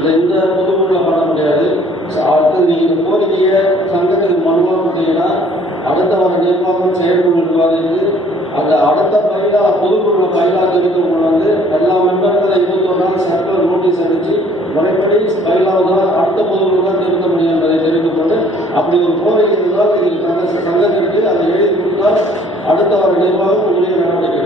இந்த இந்த பொதுக்குழுல பண்ண முடியாது. அடுத்தது நீங்கள் கோரிக்கையை சங்கத்துக்கு மனுவாக கொடுத்தீங்கன்னா அடுத்த வர நிர்வாகம் செயற்குழு விவாதித்து அந்த அடுத்த பயிலா பொதுக்குழுல பயிலா தெரிவித்து வந்து எல்லா மெம்பர்களை இருபத்தொரு நாள் சர்க்கிள் நோட்டீஸ் அடித்து முறைப்படி பயிலாவை தான் அடுத்த பொதுக்குழு தான் திருத்த முடியும் என்பதை தெரிந்து கொண்டு அப்படி ஒரு கோரிக்கை இருந்தால் நீங்கள் சங்க சங்கத்திற்கு அதை எழுதி கொடுத்தால் அடுத்த வர நிர்வாகம் உரிய நடவடிக்கை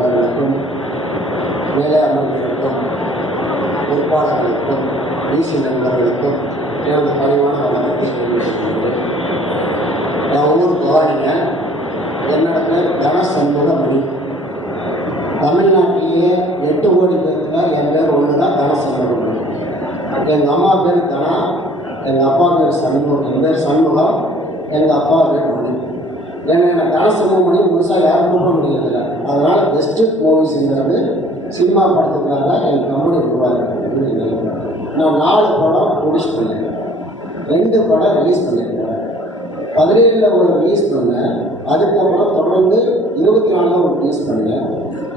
தயாரிப்பாளர்களுக்கும் மேலே அமர்ந்திருக்கும் பொறுப்பாளர்களுக்கும் டிசி நண்பர்களுக்கும் எனது பணிவான வணக்கத்தை தெரிவித்துக் நான் என் ஊர் என்னோட பேர் தன சண்முகமணி தமிழ்நாட்டிலேயே எட்டு கோடி பேருக்கு என் பேர் ஒன்று தான் தன சண்முகமணி எங்கள் அம்மா பேர் தனா எங்கள் அப்பா பேர் சண்முகம் என் பேர் சண்முகம் எங்கள் அப்பா பேர் மணி. ஏன்னா எனக்கு தனசமம் பண்ணி முழுசாக யாரும் கூப்பிட முடியறதில்ல. அதனால் பெஸ்ட்டு மூவிஸுங்கிறது சினிமா படத்துக்காக என் கம்பெனி உருவாக்கிருக்கு நான் நாலு படம் ப்ரொடியூஸ் பண்ணியிருக்கேன் ரெண்டு படம் ரிலீஸ் பண்ணியிருக்கேன் பதினேழில் ஒரு ரிலீஸ் பண்ணேன். அதுக்கப்புறம் தொடர்ந்து இருபத்தி நாலில் ஒரு ரிலீஸ் பண்ணேன்.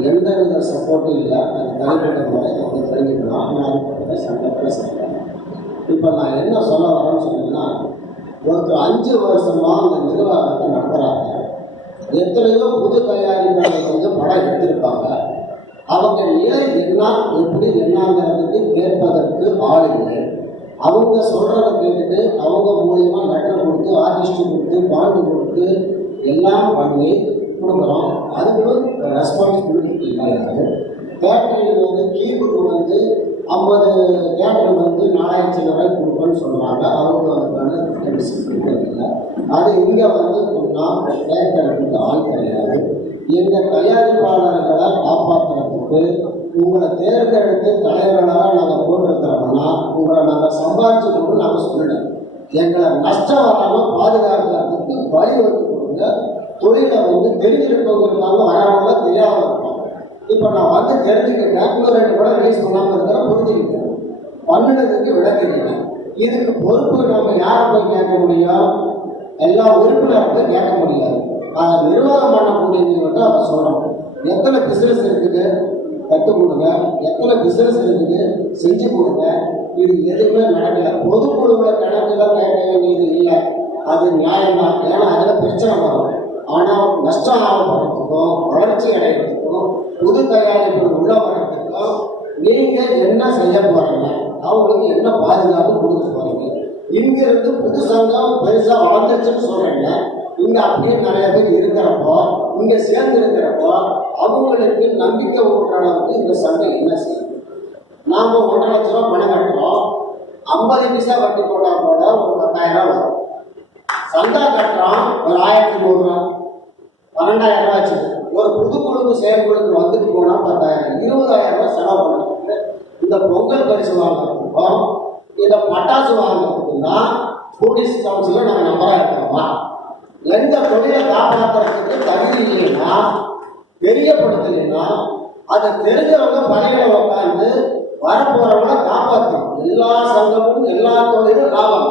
எந்த வித சப்போர்ட்டும் இல்லை. அது தனிப்பட்ட முறை அவங்க தெரிஞ்சுக்கலாம். நான் அதுக்கப்புறம் சண்டை பேச இப்போ நான் என்ன சொல்ல வரேன்னு சொன்னீங்கன்னா ஒருத்தர் அஞ்சு வருஷமா அந்த நிர்வாகத்தை நடத்துறாங்க எத்தனையோ புது தயாரிப்பாளர்கள் வந்து படம் எடுத்திருப்பாங்க. அவங்க ஏன் என்ன எப்படி என்னங்கிறதுக்கு கேட்பதற்கு ஆள் இல்லை. அவங்க சொல்கிறத கேட்டுட்டு அவங்க மூலியமாக லெட்டர் கொடுத்து ஆர்டிஸ்ட் கொடுத்து பாண்டு கொடுத்து எல்லாம் பண்ணி கொடுக்குறோம். அதுக்கு ரெஸ்பான்சிபிலிட்டி கிடையாது தேட்டரில் வந்து கீபோர்டு வந்து ஐம்பது தேட்டர் வந்து நாலாயிரத்தி ரூபாய் கொடுப்பேன்னு சொல்கிறாங்க அவங்க அதுக்கான டிஸ்ட்ரிபியூட் அது இங்கே வந்து சொன்னால் தேட்டருக்கு ஆள் கிடையாது. எங்கள் தயாரிப்பாளர்களை காப்பாற்றுறதுக்கு உங்களை தேர்ந்தெடுத்து தலைவர்களாக நாங்கள் போட்டிருக்கிறோம்னா உங்களை நாங்கள் சம்பாதிச்சு கொண்டு நாங்கள் சொல்லணும் எங்களை நஷ்டம் வராமல் பாதுகாக்கிறதுக்கு வழி வந்து கொடுங்க. தொழிலை வந்து தெரிஞ்சிருக்கவங்க இருக்காங்க வராமல் தெரியாமல் இருப்பாங்க இப்போ நான் வந்து தெரிஞ்சுக்கிட்டேன் இன்னும் ரெண்டு படம் ரிலீஸ் பண்ணாமல் இருக்கிறேன் புரிஞ்சுக்கிட்டேன். பண்ணினதுக்கு விட தெரியல. இதுக்கு பொறுப்பு நம்ம யாரை போய் கேட்க முடியும்? எல்லா உறுப்பினரை போய் கேட்க முடியாது. அதை நிர்வாகம் பண்ணக்கூடியது மட்டும் அதை சொல்கிறோம் எத்தனை பிஸ்னஸ் இருக்குது? கற்றுக் கொடுங்க. எத்தனை பிஸ்னஸ் இருக்குது? செஞ்சு கொடுங்க. இது எதுவுமே நடக்கல. பொதுக்குழுவில் கணக்குல கேட்க வேண்டியது இல்லை. அது நியாயம்தான். ஏன்னா அதில் பிரச்சனை வரும். ஆனால் நஷ்டம் ஆகப்படுறதுக்கும் வளர்ச்சி அடைகிறதுக்கும் புது தயாரிப்பு உள்ளவர்களுக்கும் நீங்கள் என்ன செய்ய போகிறீங்க அவங்களுக்கு என்ன பாதுகாப்பு கொடுக்க போகிறீங்க இங்கிருந்து புது சங்கம் பெருசாக வளர்ந்துச்சுன்னு சொல்கிறீங்க இங்கே அப்படியே நிறைய பேர் இருக்கிறப்போ இங்கே சேர்ந்து இருக்கிறப்போ அவங்களுக்கு நம்பிக்கை ஊட்டுற அளவுக்கு இந்த சங்கம் என்ன செய்யும்? நாம் ஒன்றரை லட்ச ரூபா பணம் கட்டுறோம். ஐம்பது பைசா வட்டி போட்டால் கூட ஒரு பத்தாயிரம் ரூபா வரும். சந்தா கட்டுறோம். ஒரு ஆயிரத்தி நூறுரூவா பன்னெண்டாயிரம் ரூபா ஆச்சு ஒரு புதுக்குழுக்கு செயற்குழுக்கு வந்துட்டு போனால் பத்தாயிரம் இருபதாயிரம் ரூபாய் செலவு பண்ணுறதுக்கு இந்த பொங்கல் பரிசு வாங்குறதுக்கும் இந்த பட்டாசு வாங்குறதுக்குன்னா டூரிஸ்ட் கவுன்சிலில் நாங்கள் நம்பராக இருக்கிறோமா எந்த தொழிலை காப்பாற்றுறதுக்கு தகுதி இல்லைன்னா தெரியப்படுத்தலைன்னா அதை தெரிஞ்சவங்க பணிகளை உட்காந்து வரப்போறவங்க காப்பாற்றணும் எல்லா சங்கமும் எல்லா தொழிலும் லாபம்.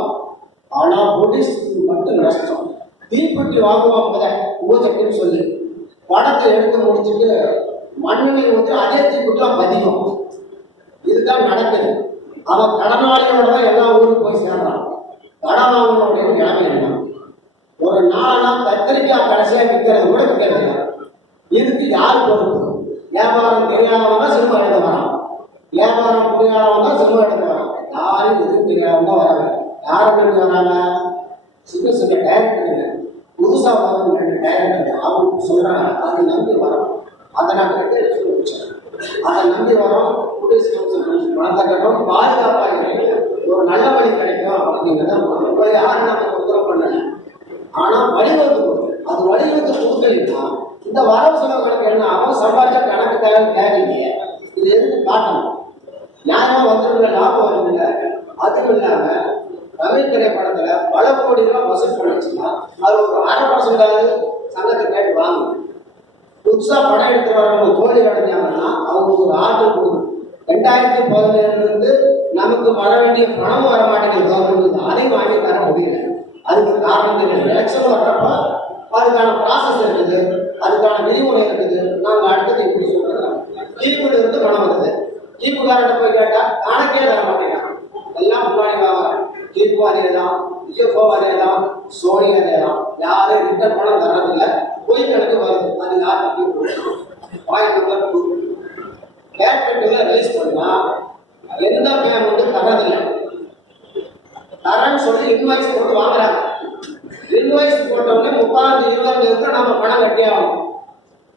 ஆனால் புடிஸ்டுக்கு மட்டும் நஷ்டம். தீப்பெட்டி வாங்குவாங்க பூஜைக்குன்னு சொல்லி. படத்தை எடுத்து முடிச்சுட்டு மண்ணில் ஊற்றி அதே தீப்பெட்டிலாம் பதிக்கும் இதுதான் நடக்குது. அவன் கடனாளியோட தான் எல்லா ஊருக்கு போய் சேர்றான். கடன் வாங்கினுடைய நிலைமை என்ன? ஒரு நாலு நாள் கத்திரிக்காய் கடைசியாக விற்கிறது கூட விற்கிறது இதுக்கு யார் பொறுப்பு? வியாபாரம் தெரியாதவங்க தான் சினிமா எடுத்து வரான். வியாபாரம் புரியாதவங்க தான் சினிமா எடுத்து வரான். யாரும் எதுவும் தெரியாதவங்க வராங்க. யாரை நம்பி வராங்க? சின்ன சின்ன டைரக்டருங்க புதுசாக வரும் ரெண்டு டைரக்டர் அவங்க சொல்கிறாங்க அதை நம்பி வரோம். அதை நான் கட்டி சொல்லி வச்சேன். அதை நம்பி வரோம். புடிஸ் கவுன்சில் பணத்தை கட்டுறோம் பாதுகாப்பாக இருக்கு ஒரு நல்ல வழி கிடைக்கும் அப்படிங்கிறத போய் யாரும் நம்ம உத்தரவு பண்ணல. ஆனால் வழிவகுத்து கொடுக்கும் அது வழிவகுத்து கொடுக்கலைன்னா இந்த வரவு செலவு கணக்கு என்ன அவன் சம்பாதிச்ச கணக்கு தேவை தேவையில்லையே. இது எதுக்கு காட்டணும். நியாயமா வந்துருக்கிற லாபம் வருதுல்ல அதுவும் இல்லாம தமிழ் திரைப்படத்துல பல கோடி ரூபாய் வசூல் பண்ணுச்சுன்னா அது ஒரு அரை பர்சன்டாவது சங்கத்தை கேட்டு வாங்கணும் புதுசா படம் எடுத்து வரவங்க தோல்வி அடைஞ்சாங்கன்னா அவங்களுக்கு ஒரு ஆர்டர் கொடுக்கும். ரெண்டாயிரத்தி பதினேழுல இருந்து நமக்கு வர வேண்டிய பணமும் வர மாட்டேங்குது கவர்மெண்ட் அதை வாங்கி தர முடியல. அதுக்கு காரணம் தெரியும் எலெக்ஷன் வர்றப்ப அதுக்கான ப்ராசஸ் இருக்குது அதுக்கான விதிமுறை தான் யூஎஃப்ஓ அதே தான் சோனி அதே யாரும் ரிட்டர்ன் பணம் வர்றதில்ல. பொய் கணக்கு வருது. அது யாருக்கு பாயிண்ட் நம்பர் டூ கேபிட்டலில் ரிலீஸ் பண்ணா எந்த பேமெண்ட்டும் தரதில்லை தரேன்னு சொல்லி இன்வாய்ஸ் போட்டு வாங்குறாங்க. இன்வாய்ஸ் போட்டவொடனே முப்பதாம் தேதி இருபதாம் தேதி நம்ம பணம் கட்டி ஆகணும்.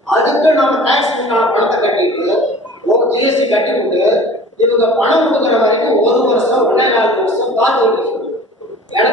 அதுக்கு நம்ம டேக்ஸ் பணத்தை கட்டிட்டு ஒரு ஜிஎஸ்டி கட்டி விட்டு இவங்க பணம் கொடுக்குற வரைக்கும் ஒரு வருஷம் ஒன்னே நாலு வருஷம் காத்து Claro.